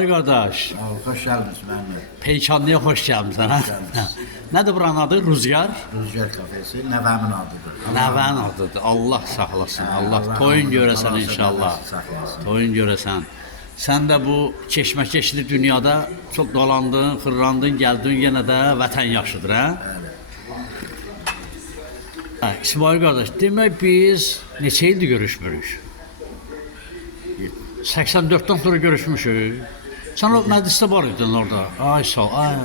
Qardaş, Hoş geldiniz benimle. Peykanlıya xoş gəlmisən, hə? geldiniz. Nədir buranın adı? Rüzgar? Rüzgar kafesi Nəvəmin adıdır. Nəvən adıdır. Allah saxlasın. Allah Allah toyun Allah görəsən Allah inşallah. saxlasın. Toyun görəsən. Sən də bu keşməkeşli dünyada çox dolandın, fırlandın, gəldin, yenə də vətən yaxşıdır, hə? Hə, İsmail qardaş, demək biz neçə ildir görüşmürük? 84'ten sonra görüşmüşük. Sən o məclisdə var idin orada. Ay sağ ol. Ay.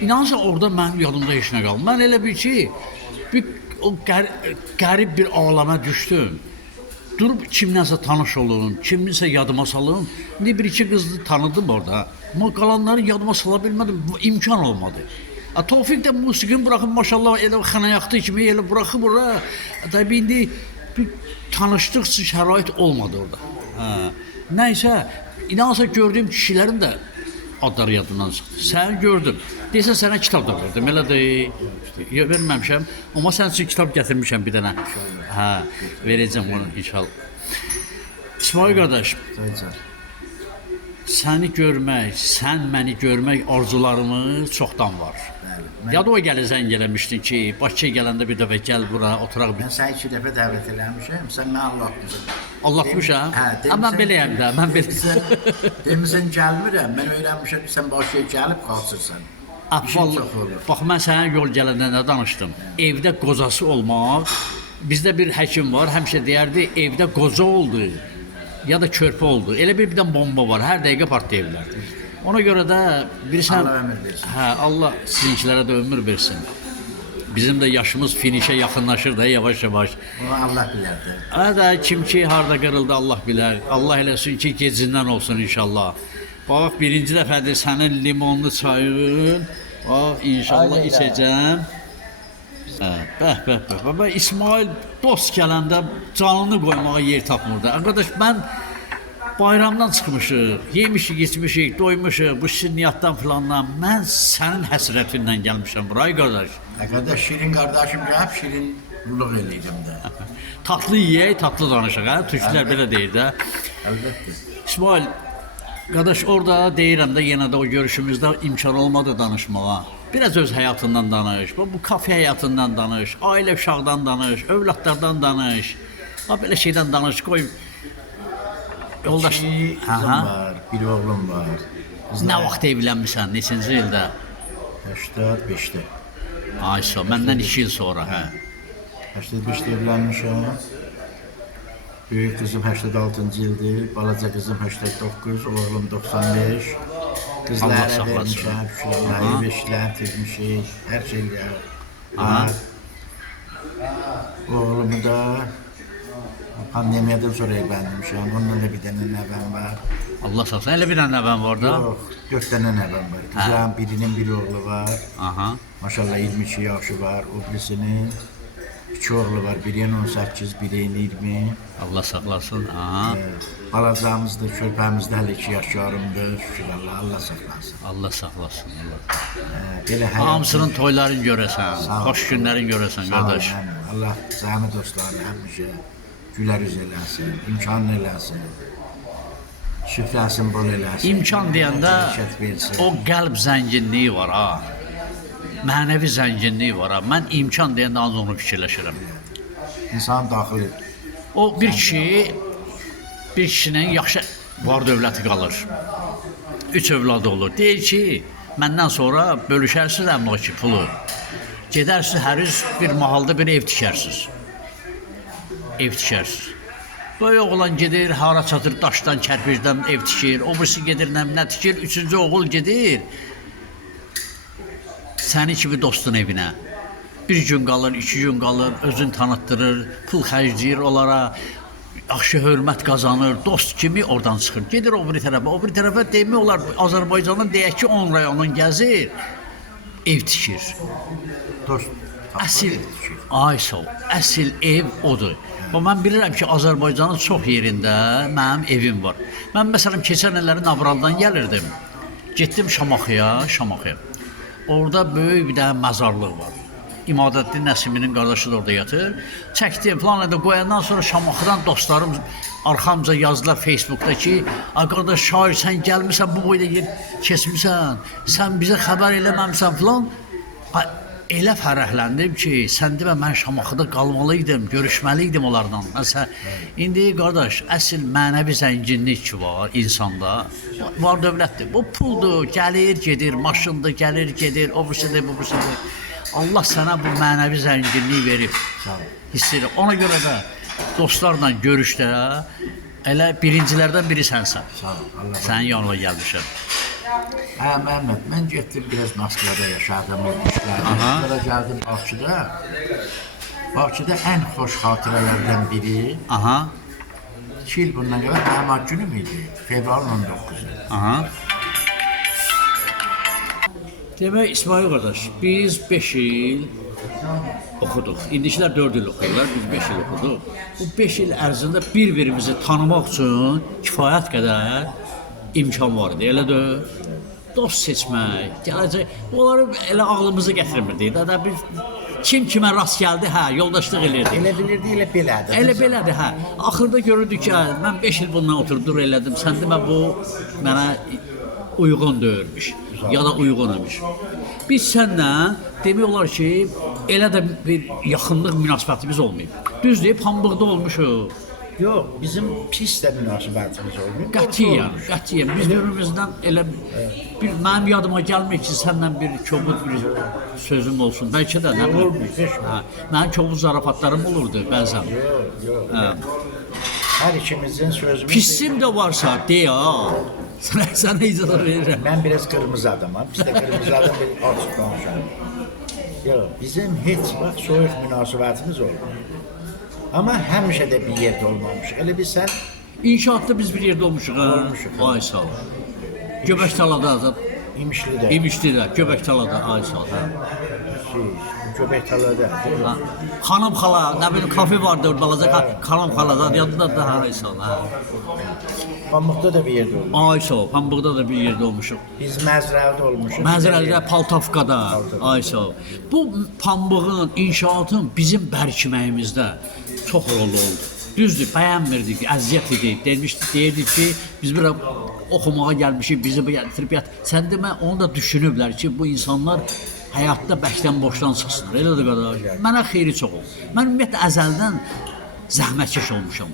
İnanırsan orada mənim yadımda heç nə qalmadı. Mən elə bir ki, o qərib bir alama düşdüm. Durub kimlənsə tanış olun, kiminsə yadıma salın. İndi bir-iki qızı tanıdım orada. Amma qalanları yadıma sala bilmədim. İmkan olmadı. Tofiq də musiqini buraxıb maşallah elə xanayaqdı kimi elə buraxıb ora. Təbii indi bir tanışdıqca şərait olmadı orada. Hə. Nəysə, inansa gördüyüm kişilərin də adları yadımdan çıxdı. Səni gördüm. Deyəsən sənə kitab da verdim, elə də verməmişəm. Amma sən üçün kitab gətirmişəm bir dənə. Hə, verəcəm onu inşallah. İsmail qardaş, səni görmək, sən məni görmək arzularımız çoxdan var. Ya da o gəlir zəng eləmişdin ki, Bakıya gələndə bir dəfə gəl bura, oturaq bir. Mən səni 2 dəfə dəvət eləmişəm, sən mənə anlatmışsın. Anlatmışam? Hə, mən beləyəm də, mən beləyəm. Demirsən gəlmirəm, mən öyrənmişəm ki, sən Bakıya gəlib qalsırsan. İşin çox olur. Bax, mən sənə yol gələndə nə danışdım? Evdə qocası olmaq, bizdə bir həkim var, həmişə deyərdi, evdə qoca oldu, ya da körpə oldu. Elə bir də bomba var, hər dəqiqə partlayı bilər. Ona görə də bilirsən, Allah ömür versin. Hə, Allah sizinkilərə də ömür versin. Bizim də yaşımız finişə yaxınlaşır da yavaş-yavaş. Bunu Allah bilərdi. Hədə kim ki harda qırıldı Allah bilər. Allah eləsin ki gecindən olsun inşallah. Bax, birinci dəfədir sənin limonlu çayın. Bax, inşallah içəcəm. Bəh. İsmail dost gələndə canını qoymağa yer tapmırdı. Arkadaş, mən bayramdan çıxmışıq, yemişik, içmişik, doymuşuq, bu şirniyyatdan filandan. Mən sənin həsrətindən gəlmişəm buraya qardaş. Qardaş, Şirin qardaşım gəlib, Şirin qulluq eləyirəm də. Tatlı yeyək, tatlı danışaq, hə? Türklər belə deyir də. Əlbəttə. İsmail, qardaş, orada deyirəm də yenə də o görüşümüzdə imkan olmadı danışmağa. Biraz öz həyatından danış, bu kafe həyatından danış, ailə uşaqdan danış, övladlardan danış. Belə şeydən danış, qoy. Yoldaş, İki kızım var, bir oğlum var. Nə vaxt evlənmisən, neçinci ildə? 85'te. Ay sağ, məndən 2 il sonra, hə. 85'te evlenmişim. Büyük kızım 86. ildir, balaca kızım 89, oğlum 95. Allah Kızlara saxlasın. vermişəm, şuraları, beşləndirmişik, hər şey var. Oğlumu da pandemiyadan sonra evlenmişim, onunla da bir tane nəvəm var. Allah sağ olsun, elə bir dənə nəvən var da. Yox, 4 tane nəvəm var. Kızım birinin bir oğlu var. Aha. Maşallah 22 yaşı var, o birisinin 2 oğlu var, birinin 18, birinin 20. Allah saxlasın, aha. Balacağımız da, körpəmiz də hələ 2 yaş yarımdır, şükür Allah saxlasın. Allah saxlasın, Allah. Belə həyat. Hamısının toyların görəsən, Sağ ol. xoş günlərin görəsən, Sağ ol, qardaş. Allah zəhmət dostlarına həmişə gülər üz eləsin, imkanlı eləsin. Şifrəsini bol eləsin. İmkan deyəndə bərəkət versin. o qəlb zənginliyi var ha. Mənəvi zənginliyi var ha. Mən imkan deyəndə ancaq onu fikirləşirəm. İnsan daxili. O bir kişinin yaxşı var dövləti qalır. 3 övladı olur. Deyir ki, məndən sonra bölüşərsiz əmlak ki, pulu. Gedərsiz hər bir mahalda bir ev tikərsiz. Ev tikərsiz. Böyle oğlan gedir, hara çatır, daşdan, kərpicdən ev tikir. O birisi gedir, nə tikir. 3-cü oğul gedir, səni kimi dostun evinə. Bir gün qalır, 2 gün qalır, özün tanıtdırır, pul xərcləyir onlara, yaxşı hörmət qazanır, dost kimi oradan çıxır. Gedir o biri tərəfə demək olar, Azərbaycanın deyək ki 10 rayonun gəzir, ev tikir. Dost. Əsil, ay sağ ol, əsil ev odur. Mən bilirəm ki, Azərbaycanın çox yerində mənim evim var. Mən məsələn, keçən illəri Navraldan gəlirdim. Getdim Şamaxıya. Orada böyük bir dənə məzarlıq var. İmadəddin Nəsiminin qardaşı da orada yatır. Çəkdim falan da qoyandan sonra Şamaxıdan dostlarım arxamca yazdılar Facebookda ki, "Ay qardaş, şair sən gəlmisən, bu boyda yer keçmisən, sən bizə xəbər eləməmisən" falan. Ay, elə fərəhləndim ki, sən demə mən Şamaxıda qalmalıydım, görüşməliydim onlarla. Məsələn, indi qardaş, əsl mənəvi zənginlik ki var insanda. Var dövlətdir. Bu puldur, gəlir, gedir, maşındır, gəlir, gedir, o birisidir, bu birisidir. Allah sənə bu mənəvi zənginliyi verib. Hiss edir. Ona görə də dostlarla görüşdə elə birincilərdən biri sənsən. Sağ ol. Allah Sənin yanına gəlmişəm. Hə, Məhəmməd, mən getdim biraz Moskvada yaşadım, işlədim. Sonra gəldim Bakıda. Bakıda ən xoş xatirələrdən biri, Aha. 2 il bundan qabaq Məhəmməd günü müydü? Fevralın 19-u. Aha. Demək İsmail qardaş, biz 5 il oxuduq. İndikilər 4 il oxuyurlar, biz 5 il oxuduq. Bu 5 il ərzində bir-birimizi tanımaq üçün kifayət qədər imkan var idi. Elə də dost seçmək, gələcək, onları elə ağlımıza gətirmirdik. Da biz kim kimə rast gəldi, hə, yoldaşlıq elirdik. Elə bilirdi, elə belədir. Elə belədir, hə. Axırda görürdük ki, hə, mən 5 il bundan oturdur elədim. Sən demə bu mənə uyğun deyilmiş ya da uyğun imiş. Biz sənlə demək olar ki, elə də bir yaxınlıq münasibətimiz olmayıb. Düzdür, pambıqda olmuşuq. Yox, bizim pis də münasibətimiz olmuyor. Qətiyyən, qətiyyən. Biz bir-birimizdən elə bir mənim yadıma gəlmir ki, səndən bir kobud bir sözüm olsun. Bəlkə də nə bilim. Hə, mənim kobud zarafatlarım olurdu bəzən. Yox. Hə. Hər ikimizin sözümüz... Pisim də varsa deyə, sənə icazə verirəm. Mən biraz qırmızı adamam. Biz də qırmızı adam bir açıq danışalım. Yox, bizim heç vaxt soyuq münasibətimiz olmuyor. Amma həmişə də bir yerdə olmamışıq. Elə biz sən İnşaatda biz bir yerdə olmuşuq, hə? Olmuşuq. Ay sağ ol. Göbək talada azad. İmişlidə, İmişlidə, Göbək talada, ay sağ ol. Hə. Göbək talada. Ha. Xanım xala, nə bilim kafe vardı orada, balaca xanım xala da yadında da ay sağ ol. Hə. Pamukda da bir yerdə olmuşuq. Ay sağ ol. Pambıqda da bir yerdə olmuşuq. Biz Məzrəldə olmuşuq. Məzrəldə, Paltavkada. Ay sağ ol. Bu pambığın, inşaatın bizim bərkiməyimizdə çox rolu oldu. Düzdür, bəyənmirdik, əziyyət edik. Deyirdik ki, biz bir oxumağa gəlmişik, bizi gətirib yat. Sən demə, onu da düşünüblər ki, bu insanlar həyatda bəkdən boşdan çıxsınlar. Elə də qardaş. Mənə xeyri çox oldu. Mən ümumiyyətlə əzəldən zəhmətkeş olmuşam.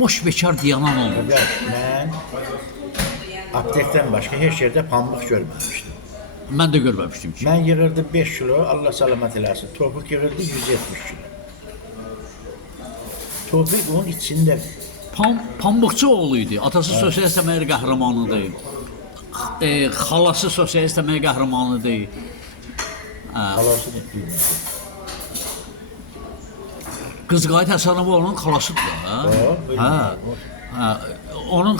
Boş bekar diyanan olmuşam. Mən aptekdən başqa heç yerdə pambıq görməmişdim. Mən də görməmişdim ki. Mən yığırdım 5 kilo, Allah salamat eləsin. Topuq yığırdı 170 kilo. Topuq onun içində. Pambıqçı oğlu idi. Atası sosialist əməyi qəhrəmanıdır. Xalası sosialist əməyi qəhrəmanıdır. Xalasını bilmirdim. Qızqayıt Həsənova onun xalasıdır da. Hə. Onun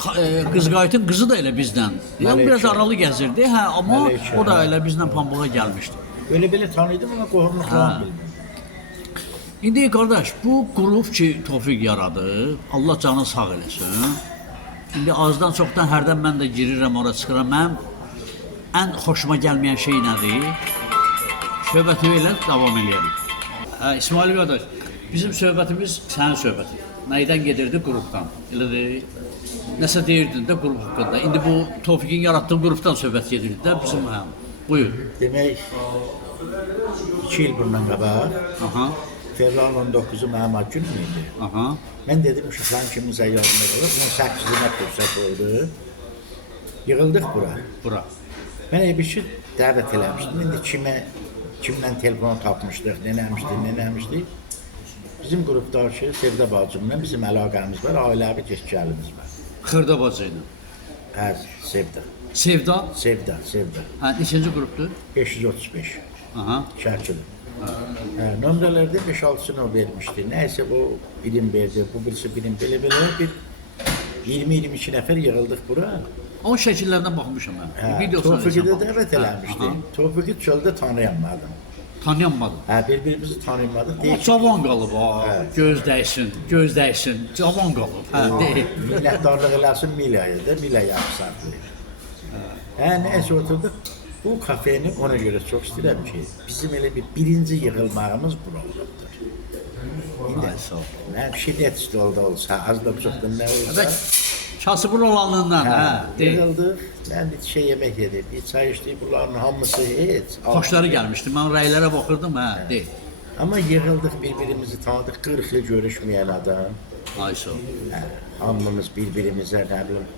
Qızqayıtın qızı da elə bizdən. Yəni biraz aralı gəzirdi, hə, amma o da elə bizlə pambığa gəlmişdi. Öyle belə tanıydım ama qohumluqlarını bilmirdim. İndi qardaş, bu qrup ki Tofiq yaradı, Allah canı sağ eləsin. İndi azdan çoxdan hərdən mən də girirəm, ora çıxıram. Mənim ən xoşuma gəlməyən şey nədir? Söhbəti ilə davam edelim. İsmail qardaş, bizim söhbətimiz sənin söhbətin. Nəydən gedirdi? Qrupdan. Elə deyil. Nəsə deyirdin də qrup haqqında. İndi bu Tofiqin yaratdığı qrupdan söhbət gedirdi də bizim həm. Buyur. Demək 2 il bundan qabaq Aha. fevralın 19-u mənim ad günüm idi. Aha. Mən dedim uşaqların kiminizə yardım olur. 18-inə fürsət oldu. Yığıldıq bura. Bura. Mən bir şey dəvət eləmişdim. İndi kimlə telefon tapmışdıq, nələmişdik. Bizim qrupdakı Sevda bacımla bizim əlaqəmiz var, ailəvi keçkəlimiz var. Xırda bacı ilə. Hə, Sevda. Sevda. Sevda. Hə, neçənci qrupdur? 535. Aha. Şərkili. Hə, nömrələrdə 5-6'sını o vermişdi. Nəysə o birim verdi, bu birisi birim belə bir 20-22 nəfər yığıldıq bura. O şəkillərdən baxmışam mən. Hə, Videosuna Tofiqi də baxmışam. dəvət eləmişdi. Tofiqi çöldə tanıyamadım. Tanıyamadım. Hə, bir-birimizi tanıyamadık. Amma cavan qalıb ha. Göz dəysin. Cavan qalıb. Hə, deyil. Minnətdarlıq eləsin Milaya'da, Milaya yapsardı. Hə, nəysə oturduk. Bu kafeni ona görə çox istəyirəm ki, bizim elə bir birinci yığılmağımız bura olubdur. İndi Ay sağ ol. mən şiddet stolda olsa, az da çox da nə olsa, Kasıbın olanlığından, hə, deyil. yığıldıq. Mən bir şey yemək yedim, bir çay içdik, bunların hamısı heç. Xoşları gəlmişdi. Mən rəylərə baxırdım, hə, deyil. Amma yığıldıq, bir-birimizi tanıdıq, 40 il görüşməyən adam. Ay sağ ol. Hə, hamımız bir-birimizə nə bilim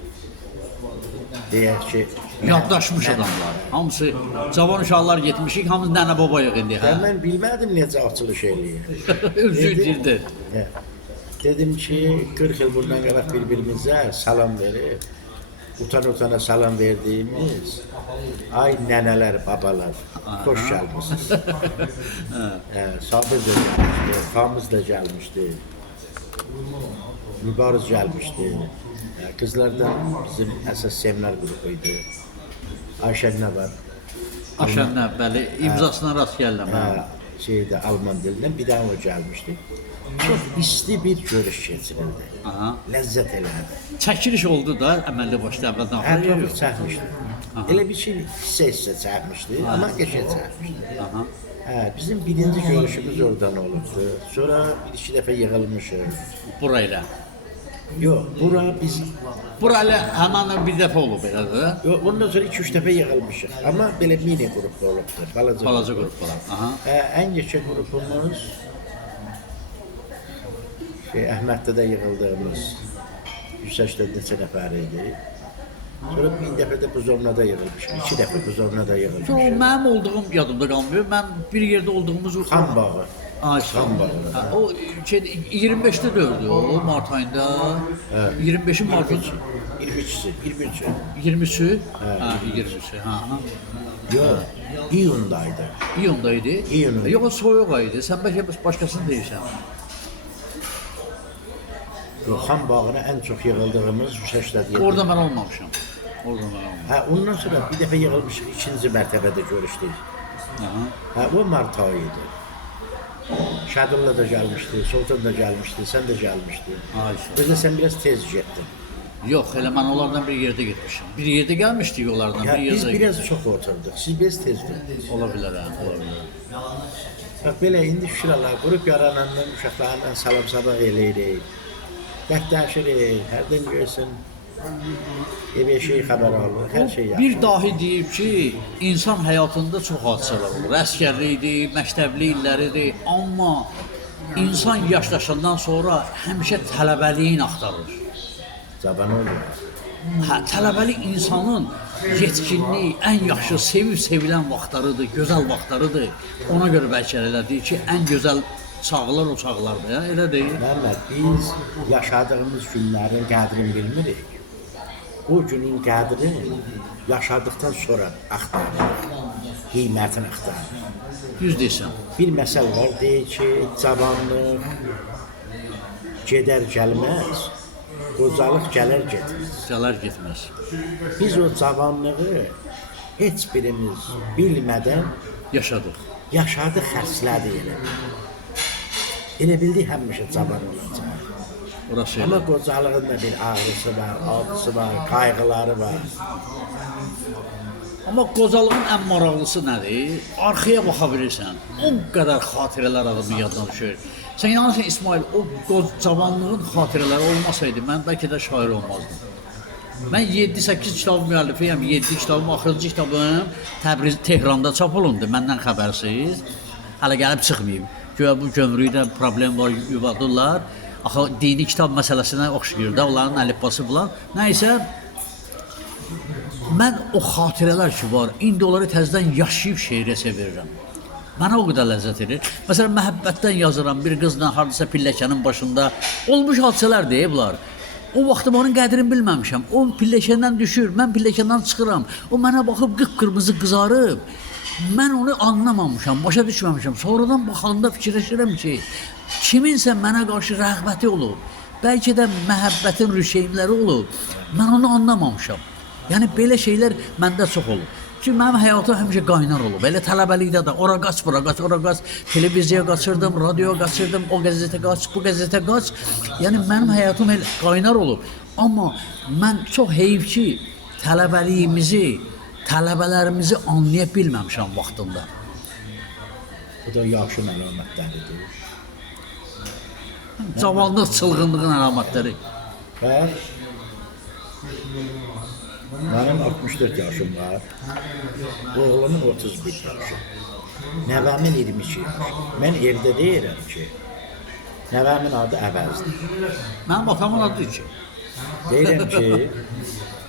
deyək ki, Yaddaşmış adamlar. Hamısı cavan uşaqlar getmişik, hamımız nənə babayıq indi, hə. mən bilmədim necə açılış eləyir. Üzr dildir. Hə. Dedim ki, 40 il bundan qabaq bir-birimizə salam verib, utana salam verdiyimiz, ay nənələr, babalar, xoş gəlmişsiniz. Sabir də gəlmişdi, Famız da gəlmişdi, Mübariz gəlmişdi. Qızlardan bizim əsas seminar qrupuydu. Ayşənə var. Aşənlə, bəli, imzasına rast gəldim, hə. Şeydə, Alman dilindən bir daha o gəlmişdi. Çox isti bir görüş keçirildi. Aha. Ləzzət elədi. Çəkiliş oldu da, əməlli başda əvvəldən Hər axıra tərəf yox. çəkmişdi. Elə bir şey hissə çəkmişdi, amma qəşəng çəkmişdi. Aha. Bizim birinci görüşümüz oradan olubdu. Sonra bir-iki dəfə yığılmışıq. Burayla. Yox, bura biz... Burayla həmən bir dəfə olub elə də. Yox, ondan sonra 2-3 dəfə yığılmışıq. Amma belə mini qrupda olubdu. Balaca qrup falan. Aha. Ən geçən qrupumuz Əhməddə də yığıldığımız 180 neçə nəfər idi. Sonra bir dəfə də Buzovnada yığılmışıq. 2 dəfə Buzovnada Yox, yığılmışıq. mənim olduğum yadımda qalmıyor. Mən bir yerdə olduğumuz o Xan bağı. Ay, Xan bağı. O şey 25-də dördü o Mart ayında. 25-in Martı 22'si, 23'ü. 20-sü. Ha, 20-sü. Ha. Yox, iyundaydı. İyundaydı. İyun. Yox, o soyuq aydı. Sən bəlkə başqasını deyirsən. Yox, Xan bağına ən çox yığıldığımız 187. Orada mən olmamışam. Orada mən olmamışam. Hə, ondan sonra bir dəfə yığılmışıq, ikinci mərtəbədə görüşdük. Aha. Hə, o Mart ayı idi. Şadılla da gəlmişdi, Sultan da gəlmişdi, sən də gəlmişdin. Ay. Özdə sən biraz tez getdin. Yox, elə mən onlardan bir yerdə getmişəm. Bir yerdə gəlmişdik onlardan, Ya, bir biz yerdə. biraz çox oturduk, siz biraz tez getdiniz. Ola bilər, hə, ola bilər. Bax, belə indi şükür Allah, qrup yaranandan uşaqlarla salam sabah eləyirik. Dərdləşirik, hərdən görsən, ev şey xəbər alır, hər şey yaxşı. Bir dahi deyib ki, insan həyatında çox hadisələr olur. Əskərlikdir, məktəbli illəridir, amma insan yaşlaşandan sonra həmişə tələbəliyin axtarır. Cavan olur. Hə, tələbəlik insanın yetkinlik, ən yaxşı sevilən vaxtlarıdır, gözəl vaxtlarıdır. Ona görə bəlkə elədir ki, ən gözəl çağlar o çağlardır, ya, elə deyil. Məhəmməd, biz yaşadığımız günlərin qədrini bilmirik. O günün qədrini yaşadıktan sonra axtarırıq, qiymətini axtarırıq. Düz deyirsən. Bir məsəl var, deyir ki, cavanlıq gedər gəlməz, qocalıq gələr getməz. Gələr getməz. Biz o cavanlığı heç birimiz bilmədən Yaşadıq. yaşadıq, xərclədik elə. Elə bildik həmişə cavan olacaq. Orası Amma elə. qocalığın da bir ağrısı var, ağrısı var, qayğıları var. Amma qocalığın ən maraqlısı nədir? Arxaya baxa bilirsən. O qədər xatirələr adamın yaddan düşür. Sən inanırsan İsmail, o cavanlığın xatirələri olmasaydı mən bəlkə də şair olmazdım. Mən 7-8 kitab müəllifiyəm. 7 kitabım, axırıncı kitabım Təbriz, Tehranda çap olundu, məndən xəbərsiz. Hələ gəlib çıxmayıb. Güya bu gömrükdə problem var, yuvadırlar. Axı dini kitab məsələsinə oxşuyur da, onların əlifbası falan. Nəysə, mən o xatirələr ki var, indi onları təzədən yaşayıb şeirə sevirirəm. Mənə o qədər ləzzət edir. Məsələn, məhəbbətdən yazıram, bir qızla hardasa pilləkənin başında olmuş hadisələr deyib bunlar. O vaxtım onun qədrini bilməmişəm. O pilləkəndən düşür, mən pilləkəndən çıxıram. O mənə baxıb qıpqırmızı qızarıb. Mən onu anlamamışam, başa düşməmişəm. Sonradan baxanda fikirləşirəm ki, kiminsə mənə qarşı rəğbəti olub. Bəlkə də məhəbbətin rüşeymləri olub. Mən onu anlamamışam. Yəni belə şeylər məndə çox olub. Ki mənim həyatım həmişə qaynar olub. Elə tələbəlikdə də ora qaç, bura qaç, ora qaç, televiziyaya qaçırdım, radioya qaçırdım, o qəzetə qaç, bu qəzetə qaç. Yəni mənim həyatım elə qaynar olub. Amma mən çox heyif ki, tələbəliyimizi tələbələrimizi anlaya bilməmişəm vaxtında. Bu da yaşın əlamətləridir. Cavanlıq, çılğınlığın əlamətləri. Bəs mənim 64 yaşım var. Oğlumun 31 yaşı. Nəvəmin 22 yaşı. Mən evdə deyirəm ki, nəvəmin adı Əvəzdir. Mənim atamın adı ki. Deyirəm ki,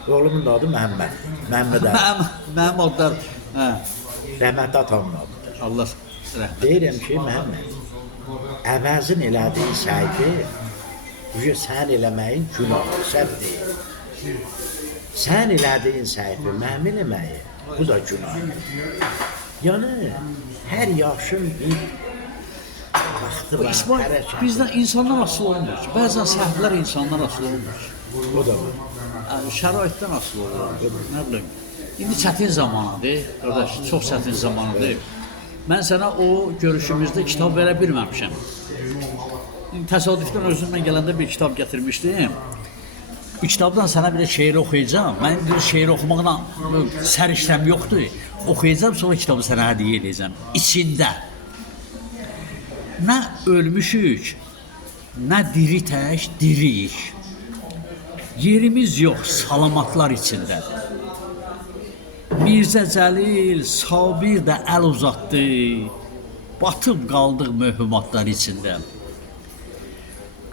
oğlumun adı Məhəmməddir. Məhəmməd Əvəz. Mənim adlar, hə, Rəhmətli atamın adıdır. Allah rəhmət. Deyirəm ki, Məhəmməd, Əvəzin elədiyi səhvi sən eləməyin günahı, səhv deyil. Sən elədiyin səhvi mənim eləməyi, bu da günahdır. Yəni, hər yaşın bir vaxtı var, İsmail, hərəkət. bizdən insanlar asılı olmur. Bəzən səhvlər insanlar asılı olmur. O da var. Yəni, şəraitdən asılı olur. Nə bilim. İndi çətin zamanıdır, qardaş, çox çətin zamanıdır. Mən sənə o görüşümüzdə kitab verə bilməmişəm. Təsadüfdən özümdən gələndə bir kitab gətirmişdim. Bu kitabdan sənə bir şeir oxuyacağam. Mən bir şeir oxumaqla səriştəm yoxdur. Oxuyacağam, sonra kitabı sənə hədiyyə edəcəm. İçində nə ölmüşük, nə diri tək diriyik. Yerimiz yox salamatlar içində. Mirzə Cəlil, Sabir də əl uzatdı. Batıb qaldıq möhümatlar içində.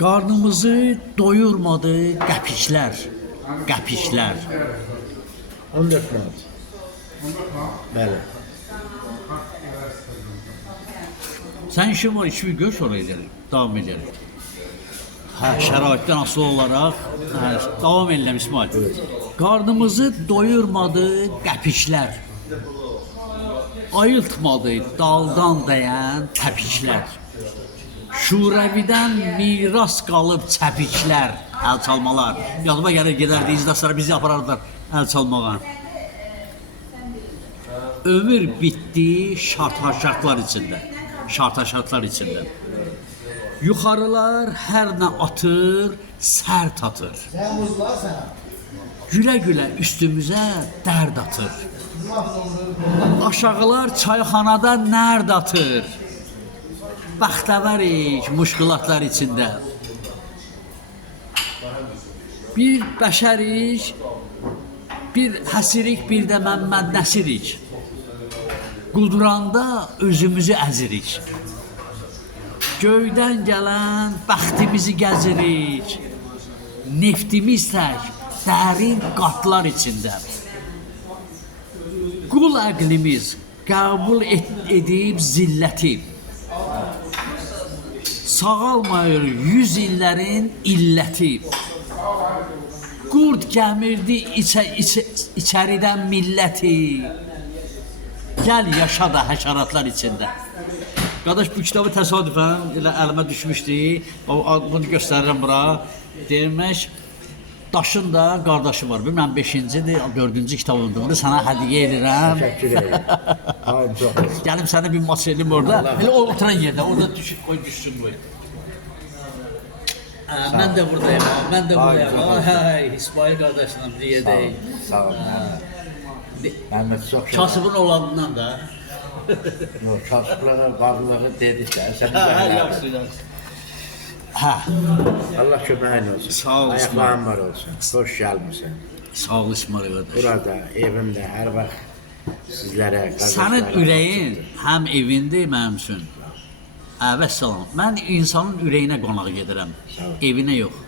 Qarnımızı doyurmadı qəpiklər, qəpiklər. 14 manat. Bəli. Sən işin var, işi gör, sonra edərik, davam edərik. Hə, şəraitdən asılı olaraq, hə, davam edirəm İsmail. Qarnımızı doyurmadı qəpiklər. Ayıltmadı daldan dəyən təpiklər. Şurəvidən miras qalıb çəpiklər, əl çalmalar. Yadıma gəlir, gedərdi, izləsələr bizi aparardılar əl çalmağa. Ömür bitdi şartaşatlar içində, şartaşatlar içində. Yuxarılar hər nə atır, sərt atır. Gülə-gülə üstümüzə dərd atır. Aşağılar çayxanada nərd atır. Bəxtəvərik muşkulatlar içində. Bir bəşərik, bir həsirik, bir də Məmməd Nəsirik. Quduranda özümüzü əzirik. Göydən gələn bəxtimizi gəzirik. Neftimiz tək dərin qatlar içində. Qul əqlimiz qəbul edib zilləti. Sağalmayır 100 illərin illəti. Qurd gəmirdi içəridən milləti. Gəl yaşa da həşəratlar içində. Qardaş, bu kitabı təsadüfən elə əlimə düşmüşdü. Bunu göstərirəm bura. Demək, Daşın da qardaşı var. Bilməm 5-cidir, 4-cü kitabımdır. Bunu sənə hədiyyə edirəm. Təşəkkür ederim. Hayır, çok olsun. Gəlim sənə bir maç edim orada. Elə o oturan yerdə, orada qoy düşsün bu. Mən də buradayım, mən də buradayım. Hey, İsmail qardaşla bir yerdəyik. Sağ olun. Məhəmməd çox şey. Kasıbın olanından da. Yox, kasıblığı, bağlılığı dedik də. Sən Yaxşı, yaxşı. Hə, Allah köməyin olsun. Sağ ol, Ayaqların var olsun. Xoş gəlmirsən. sağ ol İsmail qardaş. Burada, evimdə, hər vaxt sizlərə, Sənin ürəyin həm evindir mənim üçün. Vəssalam. Mən insanın ürəyinə qonaq gedirəm. Evinə yox.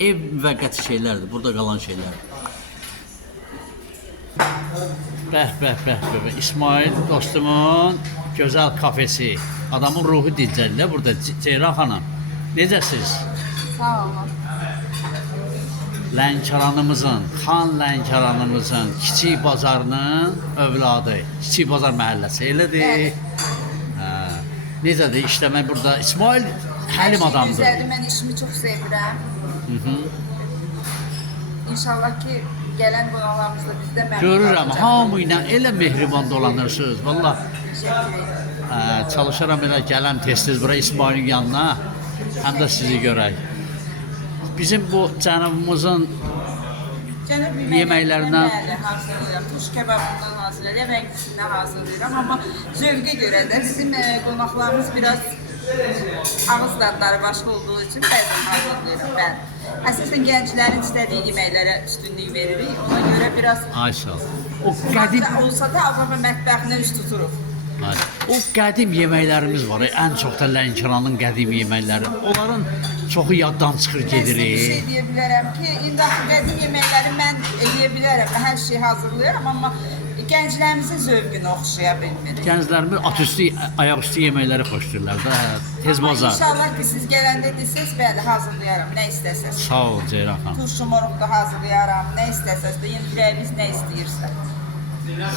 Ev müvəqqəti şeylərdir, burada qalan şeylər. Bəh. İsmail dostumun gözəl kafesi. Adamın ruhu dincəlir burada. Ceyran xanım, necəsiz? Sağ olun. Lənkəranımızın, Xan Lənkəranımızın kiçik bazarının övladı. Kiçik bazar məhəlləsi, elədir? Bəli. Hə. Necədir işləmək burada? İsmail həlim adamdır. Güzeldir, mən işimi çox sevirəm. İnşallah ki, gələn qonaqlarımız da bizdə məmnun Görürəm, olacaq. hamı ilə elə mehriban dolanırsınız. Vallah, Təşəkkür edirəm. çalışaram elə gələm tez-tez bura İsmailin yanına, həm də sizi görək. Bizim bu cənubumuzun Cənab yeməklərindən bəli, hazırlayıram. Tuş kebabından hazırlayıram, rənglisindən hazırlayıram. Amma zövqə görə də bizim qonaqlarımız biraz ağız dadları başqa olduğu üçün bəzən hazırlayıram mən. Əsasən gənclərin istədiyi yeməklərə üstünlük veririk. Ona görə biraz ay sağ ol. O qədim olsa da Avropa mətbəxinə üst tuturuq. o qədim yeməklərimiz var. Ən çox da Lənkəranın qədim yeməkləri. Onların çoxu yaddan çıxır gedir. Mən bir şey deyə bilərəm ki, indi axı qədim yeməkləri mən eləyə bilərəm, hər şeyi hazırlayıram, amma gənclərimizin zövqünü oxşaya bilmirik. Gənclərimiz atüstü, ayaqüstü yeməkləri xoşlayırlar da. Tez bazar. İnşallah ki, siz gələndə desəz, bəli, hazırlayaram, nə istəsəz. Sağ ol Ceyran xanım. Turşu moruq da hazırlayaram, nə istəsəz də, yəni ürəyiniz nə istəyirsə.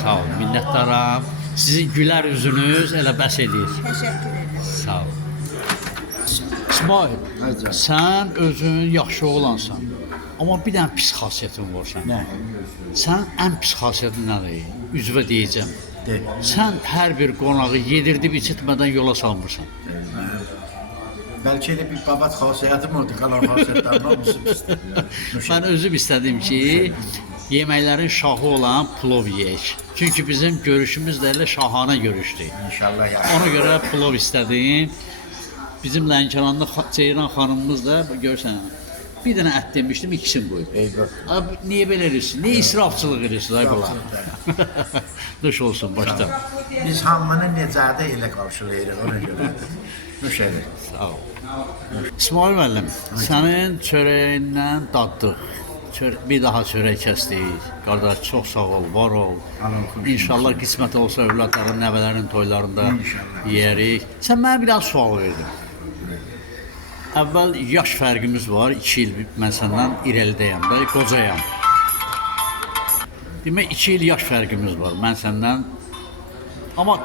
Sağ ol, minnətdaram. Sizin gülər üzünüz elə bəs edir. Təşəkkür edirəm. Sağ ol. İsmail, sən özün yaxşı oğlansan. Amma bir dənə pis xasiyyətin var sən. Nə? Sən ən pis xasiyyətin nədir? Üzvə deyəcəm. De. Sən hər bir qonağı yedirdib içitmədən yola salmırsan. Bəlkə elə bir babat xasiyyətim oldu, qalan xasiyyətlərim hamısı pisdir. Mən özüm istədim ki, yeməklərin şahı olan plov yeyək. Çünki bizim görüşümüz də elə şahana görüşdü. İnşallah yaxşı. Ona görə plov istədim. Bizim Lənkəranlı Ceyran xanımımız da görsən, bir dənə ət demişdim, ikisini qoyub. Eyvah. Abi niyə belə edirsiniz? Niyə israfçılıq edirsiniz ay bala? Nuş olsun başda. Biz hamını necədə elə qarşılayırıq, ona görə. Nuş edir. Sağ ol. İsmail müəllim, sənin çörəyindən daddıq. Bir daha çörək kəsdik. Qardaş, çox sağ ol, var ol. İnşallah qismət olsa övladların, nəvələrin toylarında yeyərik. Sən mənə bir daha sual verdin. Əvvəl yaş fərqimiz var, 2 il mən səndən irəlidəyəm də, qocayam. Demək 2 il yaş fərqimiz var, mən səndən. Amma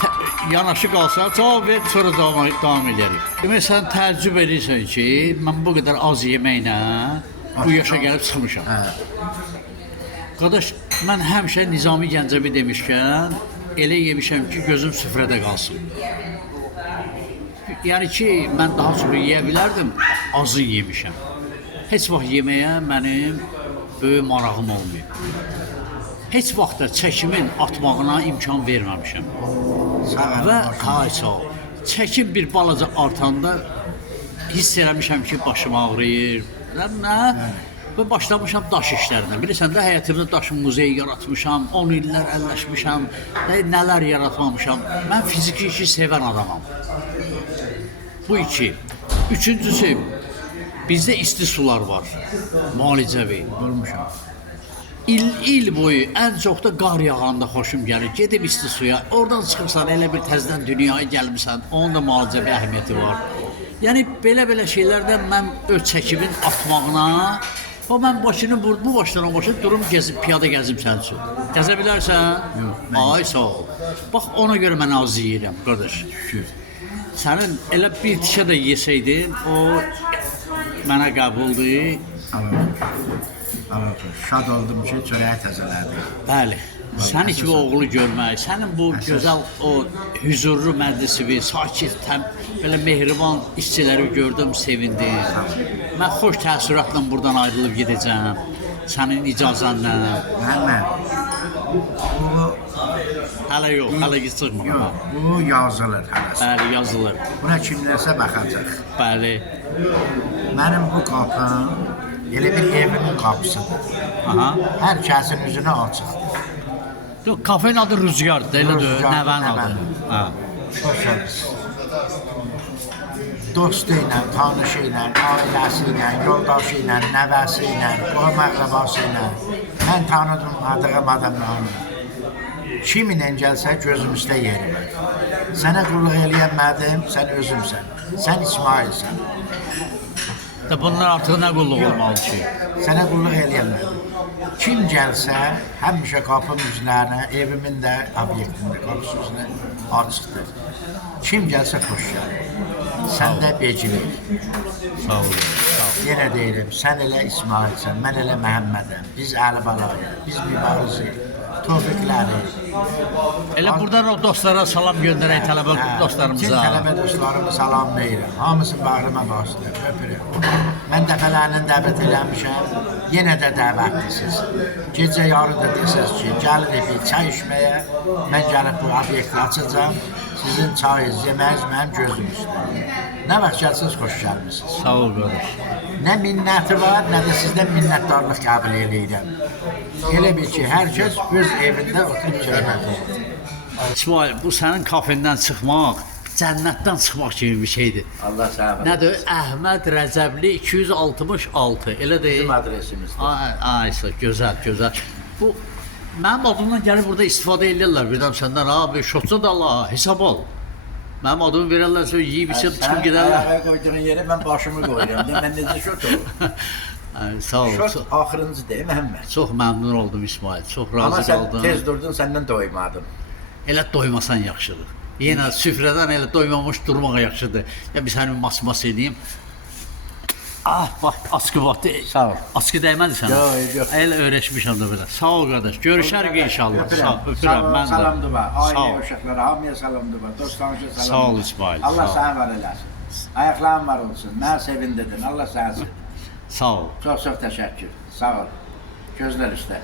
yanaşı qalsa, cavab ver, sonra davam edərik. Demək sən təəccüb edirsən ki, mən bu qədər az yeməklə bu yaşa gəlib çıxmışam. Qardaş, mən həmişə Nizami Gəncəvi demişkən, elə yemişəm ki, gözüm süfrədə qalsın. Yəni ki, mən daha çox yeyə bilərdim, azı yemişəm. Heç vaxt yeməyə mənim böyük marağım olmayıb. Heç vaxt da çəkimin atmağına imkan verməmişəm. Və sağ ol. Çəkim bir balaca artanda hiss eləmişəm ki, başım ağrıyır. Və başlamışam daş işlərinə. Bilirsən də, həyatımda daş muzeyi yaratmışam, 10 illər əlləşmişəm, nələr yaratmamışam. Mən fiziki işi sevən adamam. Bu 2. Üçüncüsü, bizdə isti sular var, müalicəvi. Olmuşam. İl boyu ən çox da qar yağanda xoşum gəlir. Gedib isti suya, oradan çıxırsan, elə bir təzdən dünyaya gəlmişsən, onun da müalicəvi əhəmiyyəti var. Yəni, belə şeylərdən mən öz çəkimin atmağına, mən başını bu başdan o başa durum gəzib, piyada gəzib sən üçün. Gəzə bilərsən? Yox. Ay, sağ ol. Bax, ona görə mən az yeyirəm, qardaş. Şükür. Sənin elə bir tikə də yesəydin, o mənə qəbuldur. Şad oldum ki, çörəyi təzələdik. Bəli. Sənin kimi oğlu görmək, sənin bu gözəl, o hüzurlu məclisivi, sakit, belə mehriban işçiləri gördüm, sevindim. Mən xoş təəssüratla buradan ayrılıb gedəcəm, sənin icazənlə. Məndən, bu Hələ yox, hələ ki çıxmır. yox, bu yazılır hələsi. Bəli, yazılır. Buna kimlərsə baxacaq. Bəli. Mənim bu qapım elə bir evimin qapısıdır. Aha. Hər kəsin üzünə açıqdır. Yox, kafenin adı Rüzgardır, elə deyil, Rüzgar, nəvənin adı. nəvənin. Hə. Xoş gəldiniz. Dostu ilə, tanışı ilə, ailəsi ilə, yoldaşı ilə, nəvəsi ilə, qohum-əqrəbası ilə, mən tanıdım adığım adamlarını. Kiminlə gəlsə gözüm üstə yeri var. Sənə qulluq eləyənmədim, sən özümsən. Sən İsmailsən. Bunlar artıq nə qulluq olmalı ki? Sənə qulluq eləyənmədim. Kim gəlsə, həmişə qapım üzlərinə, evimin də obyektində qapısı üzrə açıqdır. Kim gəlsə xoş gəlir. Sən də becilik. Sağ olun. Yenə deyirəm, sən elə İsmailsən, mən elə Məhəmmədəm. Biz Əli balayıq, biz mübarizəyik. Tofiqləri. Elə buradan o dostlara salam göndərək tələbə Bütün dostlarımıza. tələbə dostlarımı salamlayıram. Hamısını bağrıma basdım, öpürəm. Mən dəfələrlə dəvət eləmişəm, yenə də dəvətlisiniz. Gecə yarın da desəz ki, gəlirik bir çay içməyə, mən gəlib bu obyekti açacağım, sizin çayınız, yeməyiniz mənim gözüm üstə. Nə vaxt gəlsiniz, xoş gəlmişsiniz. Sağ ol qardaş. Nə minnəti var, nə də sizdən minnətdarlıq qəbul edirəm. Elə bil ki, hər kəs öz evində oturub çörəkdir. İsmail, bu sənin kafendən çıxmaq, cənnətdən çıxmaq kimi bir şeydir. Allah sağ olun. Nədir? Əhməd Rəcəbli 266. Elə deyil. Bizim adresimizdir. Ay, gözəl, gözəl. Bu mənim adımdan gəlib burada istifadə edirlər birdən səndən. Abi, şotsa da Allah, hesab al. Mənim adımı verərlər, sonra yeyib içib çıxıb gedərlər. Sən qoyduğun yerə mən başımı qoyuram. Mən necə şot olur? Sağ ol. Şot axırıncı deyil, Məhəmməd. Çox məmnun oldum İsmail. Çox Amma razı sən qaldım. tez durdun, səndən doymadım. Elə doymasan yaxşıdır. Yenə süfrədən elə doymamış durmaq yaxşıdır. Ya bir sənin mas edeyim. Ah, bax, askı vaxtı. Sağ ol. Askı dəymədi sənə? Yox. Elə öyrəşmişəm də belə. Sağ ol qardaş. Görüşərik inşallah. Sağ ol. Öpürəm mən də. Salam duva. Sağ Ailə ol. uşaqlara, hamıya salam duva. Dostlarınıza salam. Sağ ol İsmail. Allah sağ ol. səni var eləsin. Ayaqların var olsun. Mən sevindirdin. Allah səni sevsin. Sağ ol. Çox təşəkkür. Sağ ol. Gözlər üstə.